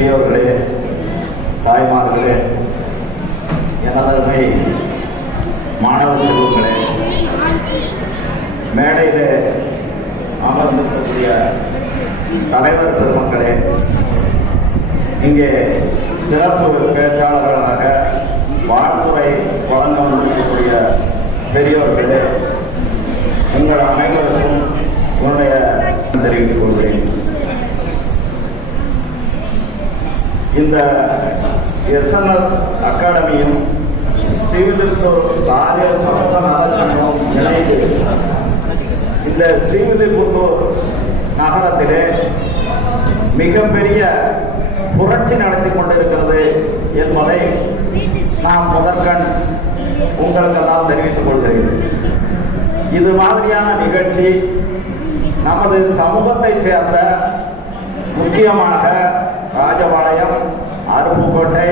பெரியவர்களே, தாய்மார்களே, எனதருமை மாணவ செல்வங்களே, மேடையில் அமர்ந்திருக்கக்கூடிய தலைவர் பெருமக்களே, இங்கே சிறப்பு பேச்சாளர்களாக வாழ்த்துறை வழங்க வந்திருக்கக்கூடிய பெரியவர்களே, உங்கள் அனைவருக்கும் உன்னுடைய தெரிவித்துக் கொள்கிறேன். இந்த எஸ்என்எஸ் அகாடமியும் ஸ்ரீவில்லிபுத்தூர் சாரிய சமூக நலச்சங்கமும் இணைந்து இந்த ஸ்ரீவில்லிபுத்தூர் நகரத்திலே மிகப்பெரிய புரட்சி நடத்தி கொண்டிருக்கிறது என்பதை நாம் முதற்கண் உங்களுக்கெல்லாம் தெரிவித்துக் கொள்கிறேன். இது மாதிரியான நிகழ்ச்சி நமது சமூகத்தைச் சேர்ந்த முக்கியமாக ராஜபாளையம், அருப்புக்கோட்டை,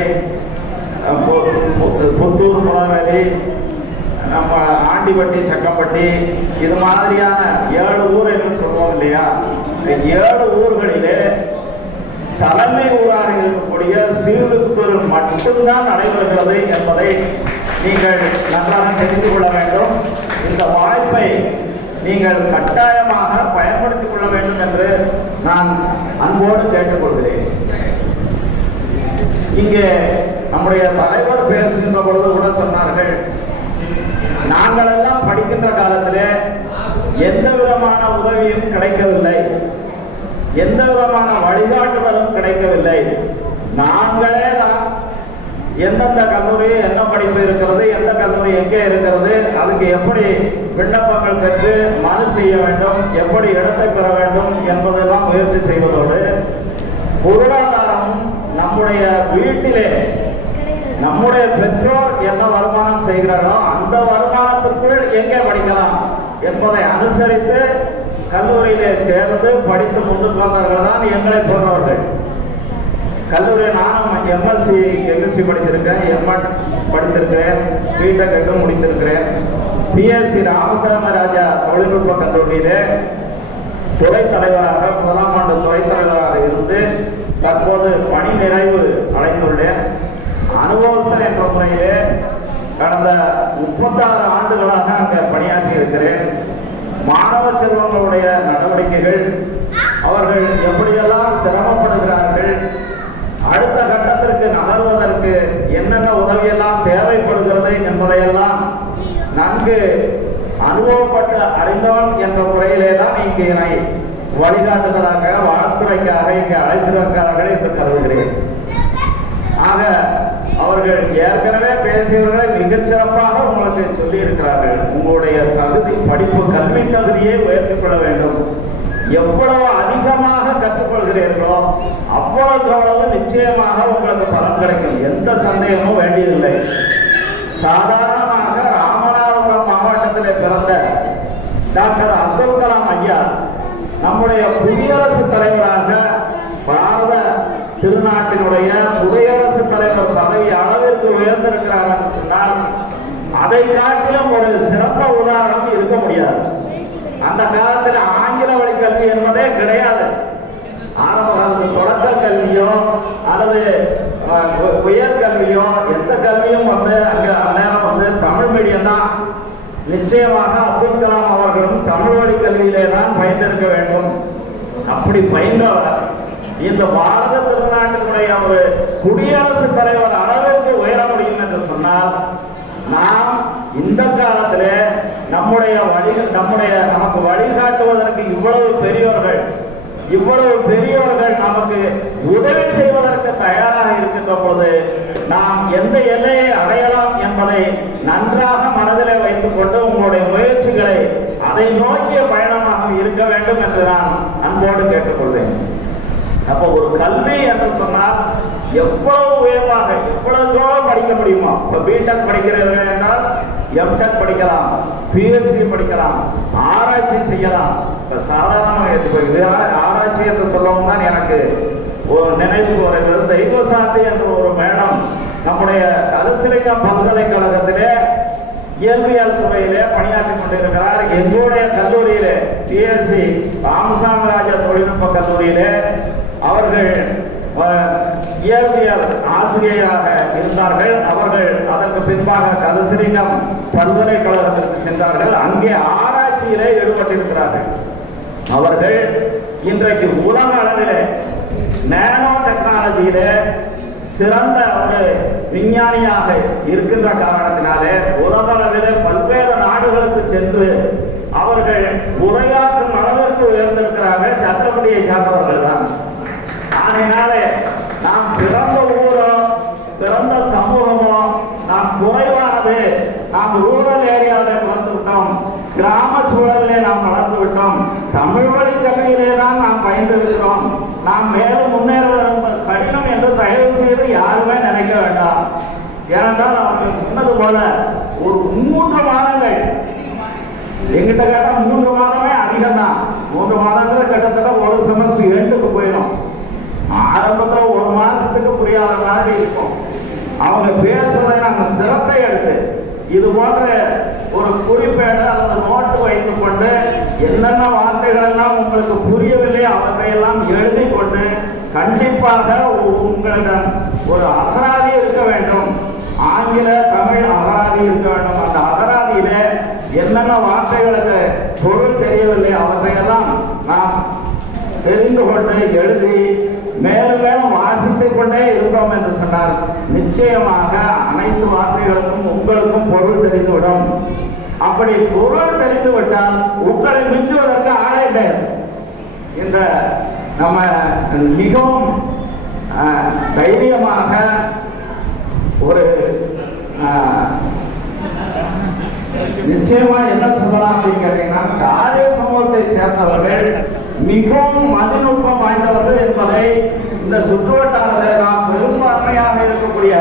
புத்தூர், புலவேலி, நம்ம ஆண்டிப்பட்டி, சக்கப்பட்டி, இது மாதிரியான 7 ஊர் என்று சொல்லுவோம் இல்லையா, இந்த 7 ஊர்களிலே தலைமை ஊராக இருக்கக்கூடிய ஸ்ரீவில்லிபுத்தூர் மட்டும்தான் நடைபெறுகிறது என்பதை நீங்கள் நன்றாக தெரிந்து கொள்ள வேண்டும். இந்த வாய்ப்பை நீங்கள் கட்டாயமாக பயன்படுத்திக் கொள்ள வேண்டும் என்று நான் அன்போடு கேட்டுக்கொள்கிறேன். இங்கே நம்முடைய தலைவர் பேசுகின்ற பொழுது கூட சொன்னார்கள், நாங்கள் எல்லாம் படிக்கின்ற காலத்திலே எந்த விதமான உதவியும் கிடைக்கவில்லை, எந்த விதமான வழிகாட்டுதலும் கிடைக்கவில்லை. நாங்களே தான் எந்தெந்த கல்லூரி என்ன படிப்பு இருக்கிறது, எந்த கல்லூரி எங்கே இருக்கிறது, அதுக்கு எப்படி விண்ணப்பங்கள் பெற்று மனு செய்ய வேண்டும், எப்படி இடத்தை பெற வேண்டும் என்பதெல்லாம் முயற்சி செய்வதோடு பொருளாதாரமும் நம்முடைய வீட்டிலே நம்முடைய பெற்றோர் என்ன வருமானம் செய்கிறார்களோ அந்த வருமானத்திற்குள் எங்கே படிக்கலாம் என்பதை அனுசரித்து கல்லூரியிலே சேர்ந்து படித்து முன்னுக்கு வந்தவர்கள் தான் எங்களை போன்றவர்கள். கல்லூரியில் நானும் எம்எஸ்சி படித்திருக்கேன், எம்எட் படித்திருக்கிறேன், பிடெக் முடித்திருக்கிறேன். பிஎஸ்சி ராமசாமராஜா தொழில்நுட்ப கல்லூரியிலே துறைத் தலைவராக 1ஆம் ஆண்டு துறைத் தலைவராக இருந்து தற்போது பணி நிறைவு அடைந்துள்ளேன். அனுபவசன் என்ற முறையிலே கடந்த 36 ஆண்டுகளாக அங்கே பணியாற்றி இருக்கிறேன். மாணவ செல்வங்களுடைய நடவடிக்கைகள், அவர்கள் எப்படியெல்லாம் சிரமப்படுகிறார்கள், அடுத்த கட்டத்திற்கு நகர்வதற்கு என்னென்ன உதவியெல்லாம் தேவைப்படுகிறது என்பதையெல்லாம் நன்கு அனுபவப்பட்டு அறிந்தவன் என்ற முறையிலே தான் இங்கே என்னை வழிகாட்டுதலாக வாழ்த்துறைக்காக இங்கே அழைத்திருக்கிறார்கள் என்று கருதுகிறேன். ஆக அவர்கள் ஏற்கனவே பேசியவர்களை மிகச்சிறப்பாக உங்களுக்கு சொல்லி இருக்கிறார்கள். உங்களுடைய தகுதி, படிப்பு, கல்வி தகுதியை உயர்த்திக் கொள்ள வேண்டும். எவ்வளவு அதிகமாக கற்றுக்கொள்கிறீர்களோ அவ்வளவு நிச்சயமாக உங்களுக்கு பலன் கிடைக்கும். எந்த சந்தேகமும் வேண்டியதில்லை. சாதாரணமாக ராமநாதபுரம் மாவட்டத்திலே பிறந்த டாக்டர் அப்துல் கலாம் ஐயா நம்முடைய குடியரசுத் தலைவராக பாரத திருநாட்டினுடைய குடியரசுத் தலைவர் பதவி அளவிற்கு உயர்ந்திருக்கிறார் என்று சொன்னால் அதை காட்டிலும் ஒரு சிறந்த உதாரணம் இருக்க முடியாது. அந்த காலத்தில் ஆங்கில வழி கல்வி என்பதே கிடையாது. ஆரம்ப காலத்தில் தொடக்க கல்வியோ அல்லது உயர்கல்வியோ எந்த கல்வியும் அங்கே அந்நேரம் தமிழ் மீடியம் தான். நிச்சயமாக அப்துல் கலாம் அவர்களும் தமிழ் வழி கல்வியிலே தான் பயின்றிருக்க வேண்டும். அப்படி பயின்றவர் இந்த பாரத திருநாட்டினுடைய ஒரு குடியரசுத் தலைவர் அளவிற்கு உயர முடியும் என்று சொன்னால் நாம் இந்த காலத்திலே நமக்கு வழிகாட்டுவதற்கு இவ்வளவு பெரியவர்கள் நமக்கு உதவி செய்வதற்கு தயாராக இருக்கின்ற போது நாம் எந்த எல்லையை அடையலாம் என்பதை நன்றாக மனதிலே வைத்துக் கொண்டு உங்களுடைய முயற்சிகளை அதை நோக்கிய பயணமாக இருக்க வேண்டும் என்று நான் அன்போடு கேட்டுக்கொள்வேன். அப்போ ஒரு கல்வி என்று சொன்னால் எவ்வளவு உயர்வாக எவ்வளவு தூரம் படிக்க முடியுமா? இப்ப பிடெக் படிக்கிறீர்கள் என்றால் எம்டெக் படிக்கலாம், பிஹெச்டி படிக்கலாம், ஆராய்ச்சி செய்யலாம். இப்ப சாதாரணமாக ஆராய்ச்சி என்று சொல்லவும் தான் எனக்கு ஒரு நினைவு வருகிறது. தெய்வசாந்தி என்ற ஒரு மேடம் நம்முடைய கருசிலிங்கம் பல்கலைக்கழகத்திலே இயற்பியல் துறையிலே பணியாற்றிக் கொண்டிருக்கிறார். எங்களுடைய கல்லூரியிலே பிஎஸ்சி ராமசாமராஜா தொழில்நுட்ப கல்லூரியிலே அவர்கள் இயற்பியல் ஆசிரியராக இருந்தார்கள். அவர்கள் அதற்கு பின்பாக கருசலிங்கம் பல்கலைக்கழகத்திற்கு சென்றார்கள். அங்கே ஆராய்ச்சியிலே ஈடுபட்டிருக்கிறார்கள். அவர்கள் இன்றைக்கு உலக அளவிலே நானோ டெக்னாலஜியில சிறந்த ஒரு விஞ்ஞானியாக இருக்கின்ற காரணத்தினாலே உலக அளவிலே பல்வேறு நாடுகளுக்கு சென்று அவர்கள் உரையாற்றும் அளவிற்கு உயர்ந்திருக்கிறார்கள். சட்டப்படியை சார்ந்தவர்கள் தான். அதனாலே நாம் பிறந்த ஊரோ பிறந்த சமூகமோ நாம் குறைவானது. நாம் ரூரல் ஏரியாவில் வளர்ந்து விட்டோம், கிராம சூழலிலே நாம் வளர்ந்து விட்டோம், தமிழ் வழி கல்வியிலே தான் நாம் பயின்றிருக்கிறோம். நாம் மேலும் முன்னேறுவது கடினம் என்று தயவு செய்து யாருமே நினைக்க வேண்டாம். ஏனென்றால் அவர்கள் சொன்னது போல ஒரு 3 மாதங்கள் எங்கிட்ட கேட்டா 3 மாதமே அதிகம் தான். 3 மாதங்கள் கிட்டத்தட்ட ஒரு செமஸ்டர் எண்டுக்கு போயிடும். ஆரம்பத்தில் 1 மாசத்துக்கு புரியாத மாதிரி இருக்கும். அவங்க பேசுறதை நாங்கள் சிரத்தை எடுத்து இது போன்ற ஒரு குறிப்பேடு அல்லது நோட்டு வைத்துக் கொண்டு என்னென்ன வார்த்தைகள் எல்லாம் உங்களுக்கு புரியவில்லை அவற்றையெல்லாம் எழுதி கொண்டு கண்டிப்பாக உங்களிடம் ஒரு அகராதி இருக்க வேண்டும். ஆங்கில தமிழ் அகராதி இருக்க வேண்டும். அந்த அகராதியில என்னென்ன வார்த்தைகளுக்கு பொருள் தெரியவில்லை அவற்றையெல்லாம் நாம் தெரிந்து கொண்டு எழுதி மேலும் மேலும் வாசித்துக் கொண்டே இருந்தோம் என்று சொன்னார். நிச்சயமாக அனைத்து வார்த்தைகளுக்கும் உங்களுக்கும் பொருள் தெரிந்துவிடும். அப்படி பொருள் தெரிந்துவிட்டால் உங்களை மிஞ்சுவதற்கு ஆளே என்ற நம்ம மிகவும் தைரியமாக ஒரு நிச்சயமா என்ன சொல்லலாம் அப்படின்னு கேட்டீங்கன்னா, சாதிய சமூகத்தை சேர்ந்தவர்கள் மிகவும் மதிநுட்பம் வாய்ந்தவர்கள் என்பதை இந்த சுற்றுவட்டாரத்தில் நாம் பெரும்பான்மையாக இருக்கக்கூடிய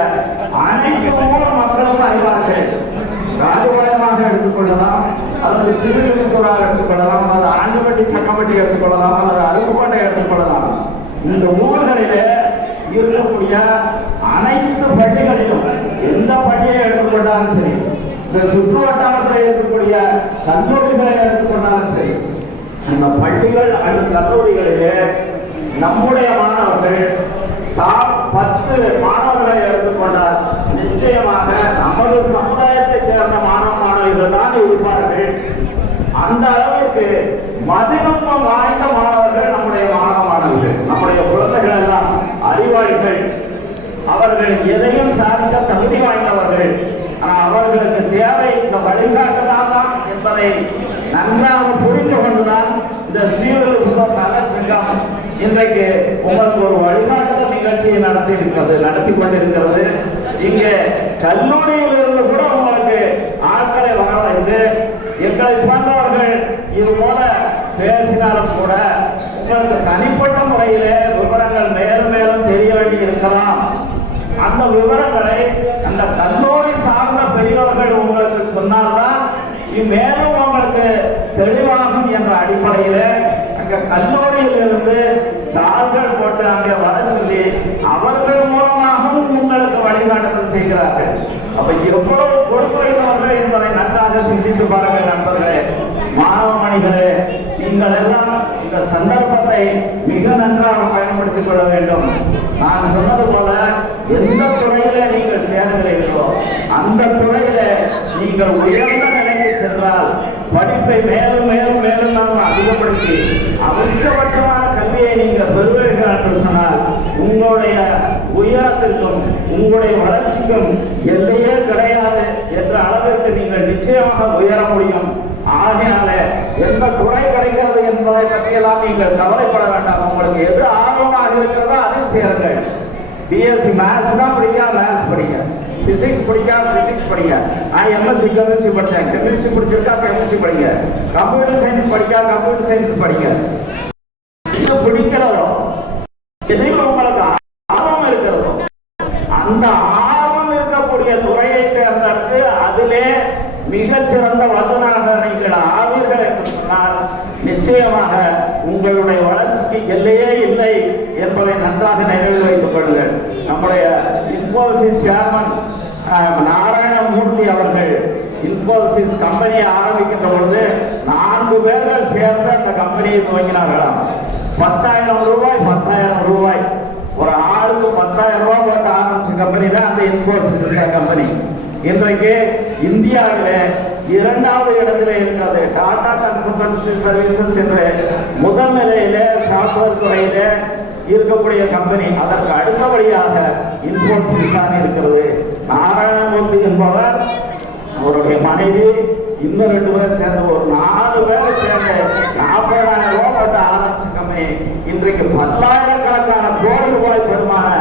அனைத்து மக்களும் அறிவார்கள். ராஜபாளையமாக எடுத்துக்கொள்ளலாம், அல்லது சிறுகுளத்தூராக எடுத்துக்கொள்ளலாம், அல்லது ஆண்டுபட்டி சக்கம்பட்டி எடுத்துக்கொள்ளலாம், அல்லது அருப்புக்கோட்டை எடுத்துக்கொள்ளலாம். இந்த ஊர்களிலே இருக்கக்கூடிய அனைத்து பள்ளிகளிலும் எந்த பள்ளியை எடுத்துக்கொண்டாலும் சரி, இந்த சுற்று வட்டாரத்தில் இருக்கக்கூடிய கல்லூரிகளை எடுத்துக்கொண்டாலும் சரி, அந்த பள்ளிகள் அல்லது கல்லூரிகளிலே நம்முடைய மாணவர்கள் டாப் 10 மாணவர்களை எடுத்துக்கொண்டால் நிச்சயமாக நமது சமுதாயத்தை சேர்ந்த மாணவர்கள் தான் இருப்பார்கள். அந்த அளவுக்கு மதிநுட்பம் வாய்ந்த மாணவர்கள் நம்முடைய மாணவர்கள், நம்முடைய குழந்தைகள் எல்லாம் அறிவாளிகள். அவர்கள் எதையும் சாதிக்க தகுதி வாய்ந்தவர்கள். ஆனால் அவர்களுக்கு தேவை இந்த வழிகாட்டுதான் தான் என்பதை நன்றாக புரிந்து கொண்டுதான் இந்த ஸ்ரீவில்லிபுத்தூர் நகர் சங்கம் இன்றைக்கு உங்களுக்கு ஒரு வழிகாட்டுதல் நிகழ்ச்சியை நடத்தி கொண்டிருக்கிறது. இங்கே கல்லூரியில் இருந்து கூட உங்களுக்கு ஆட்களை வரவழைத்து எங்களை சார்ந்தவர்கள் இது போல பேசினாலும் கூட உங்களுக்கு தனிப்பட்ட முறையிலே விவரங்கள் மேலும் மேலும் தெரிய வேண்டி இருக்கலாம். அந்த விவரங்களை அந்த கல்லூரி சார்ந்த பெரியவர்கள் உங்களுக்கு சொன்னால்தான் மேலும் உங்களுக்கு தெளிவாகும் என்ற அடிப்படையில் அங்க கல்லூரியில் இருந்து ஸ்டால்கள் போட்டு அங்கே வர சொல்லி அவர்கள் மூலமாகவும் உங்களுக்கு வழிகாட்டுதல் செய்கிறார்கள். அப்ப எவ்வளவு பொறுப்புடையவர்கள் என்பதை நன்றாக சிந்தித்து பாருங்கள் நண்பர்களே, மாணவமணிகளே. நீங்கள் எல்லாம் இந்த சந்தர்ப்பத்தை மிக நன்றாக பயன்படுத்திக் கொள்ள வேண்டும். நான் சொன்னது போல எந்த துறையில நீங்கள் சேருகிறீர்களோ அந்த துறையில நீங்கள் உயர்ந்த நிலைக்கு சென்றால் படிப்பை மேலும் மேலும் மேலும் நாம் அதிகப்படுத்தி உச்சபட்சமான கல்வியை நீங்கள் பெறுவீர்கள் என்று சொன்னால் உங்களுடைய உயரத்திற்கும் உங்களுடைய வளர்ச்சிக்கும் எல்லையே கிடையாது என்ற அளவிற்கு நீங்கள் நிச்சயமாக உயர முடியும். ஆகையால எந்த துறை கிடைக்கிறது என்பதை பற்றியெல்லாம் நீங்கள் கவலைப்பட வேண்டாம். உங்களுக்கு எது ஆர்வமாக இருக்கிறதோ அதில் சேருங்கள். பிஎஸ்சி மேத்ஸ் தான் படிக்க மேத்ஸ் படிக்க, பிசிக்ஸ் படிக்க பிசிக்ஸ் படிக்க. நான் எம்எஸ்சி கெமிஸ்ட்ரி படித்தேன், கெமிஸ்ட்ரி படிச்சிருக்கா கெமிஸ்ட்ரி படிக்க, கம்ப்யூட்டர் சயின்ஸ் படிக்க கம்ப்யூட்டர் சயின்ஸ் படிக்க. இது பிடிக்கிறதோ எதில் உங்களுக்கு ஆர்வம் இருக்கிறதோ அந்த ஆர்வம் இருக்கக்கூடிய துறையை தேர்ந்தெடுத்து அதிலே மிகச்சிறந்த வல்லுநராக நீங்கள் ஆவீர்கள் என்று சொன்னால் நிச்சயமாக உங்களுடைய வளர்ச்சிக்கு எல்லையே இல்லை என்பதை நன்றாக நினைவில் வைத்துக் கொள்ளுங்கள். நம்முடைய இன்ஃபோசிஸ் சேர்மன் நாராயணமூர்த்தி அவர்கள் இன்ஃபோசிஸ் கம்பெனியை ஆரம்பிக்கின்ற பொழுது 4 பேர்கள் சேர்ந்து அந்த கம்பெனியை துவங்கினார்களாம். 10,000 ரூபாய் ஒரு ஆளுக்கு 10,000 ரூபாய் போட்டு ஆரம்பிச்ச கம்பெனி தான் அந்த இன்ஃபோசிஸ் கம்பெனி. இன்றைக்கு இந்தியாவிலே 2வது இடத்துல இருக்கிறது. டாடா கன்சல்டன்சி சர்வீசஸ் என்ற முதல் நிலையிலே சாஃப்ட்வேர் துறையிலே இருக்கக்கூடிய கம்பெனி. அதற்கு அடுத்தபடியாக இன்ஃபோசிஸ் தான் இருக்கிறது. நாராயணமூர்த்தி என்பவர், அவருடைய மனைவி, இன்னும் 2 பேர் சேர்ந்து ஒரு 4 பேர் சேர்ந்து 40,000 ரூபாய் போட்டு ஆரம்பிச்ச கம்பெனி இன்றைக்கு பல்லாயிரக்கணக்கான கோடி ரூபாய் பெருமான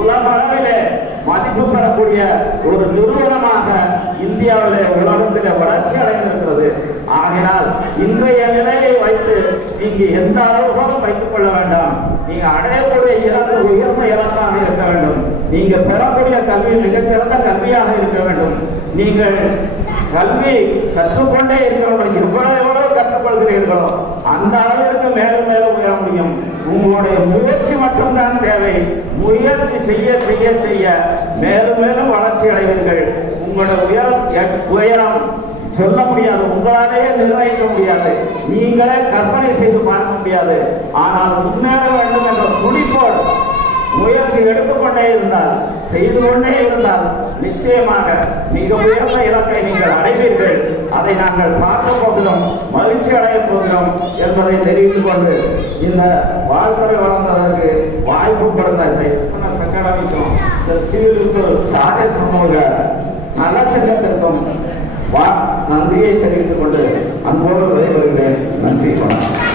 உலக அளவிலே மதிப்பு பெறக்கூடிய ஒரு நிறுவனமாக இந்தியாவிலே உலகத்திலே வளர்ச்சி அடைந்திருக்கிறது. ஆகினால் இன்றைய நிலையை வைத்து நீங்க எந்த அளவுகளும் வைத்துக் கொள்ள வேண்டாம். நீங்க அடையக்கூடிய இலக்கு உயர்ந்த இலக்காக இருக்க வேண்டும். நீங்க பெறக்கூடிய கல்வி மிகச்சிறந்த கல்வியாக இருக்க வேண்டும். நீங்கள் கல்வி கற்றுக்கொண்டே இருக்க வேண்டும். எவ்வளவு கற்றுக்கொள்கிறீர்களோ அந்த அளவிற்கு மேலும் மேலும் உயர முடியும். உங்களுடைய முயற்சி மட்டும்தான் தேவை. முயற்சி செய்ய செய்ய செய்ய மேலும் மேலும் வளர்ச்சி அடைவீர்கள். உங்களுடைய உயரம் சொல்ல முடியாது, உங்களாலேயே நிர்ணயிக்க முடியாது, நீங்களே கற்பனை செய்து பார்க்க முடியாது. ஆனால் முன்னேற வேண்டும் என்ற துடிப்போடு முயற்சி எடுத்துக்கொண்டே இருந்தால், செய்து கொண்டே இருந்தால் நிச்சயமாக மிக உயர்ந்த இலக்கை நீங்கள் அடைவீர்கள். அதை நாங்கள் பார்க்க போகிறோம், மகிழ்ச்சி அடைய போகிறோம் என்பதை தெரிவித்துக் கொண்டு இந்த வாழ்த்துறை வளர்ந்ததற்கு வாய்ப்பு கொடுத்த சங்கடமைக்கும் இந்த சிவிலுக்கு சாலை சமூக நலச்சங்கத்திற்கும் நன்றியை தெரிவித்துக் கொண்டு அன்போடு விடைபெறுகிறேன். நன்றி, வணக்கம்.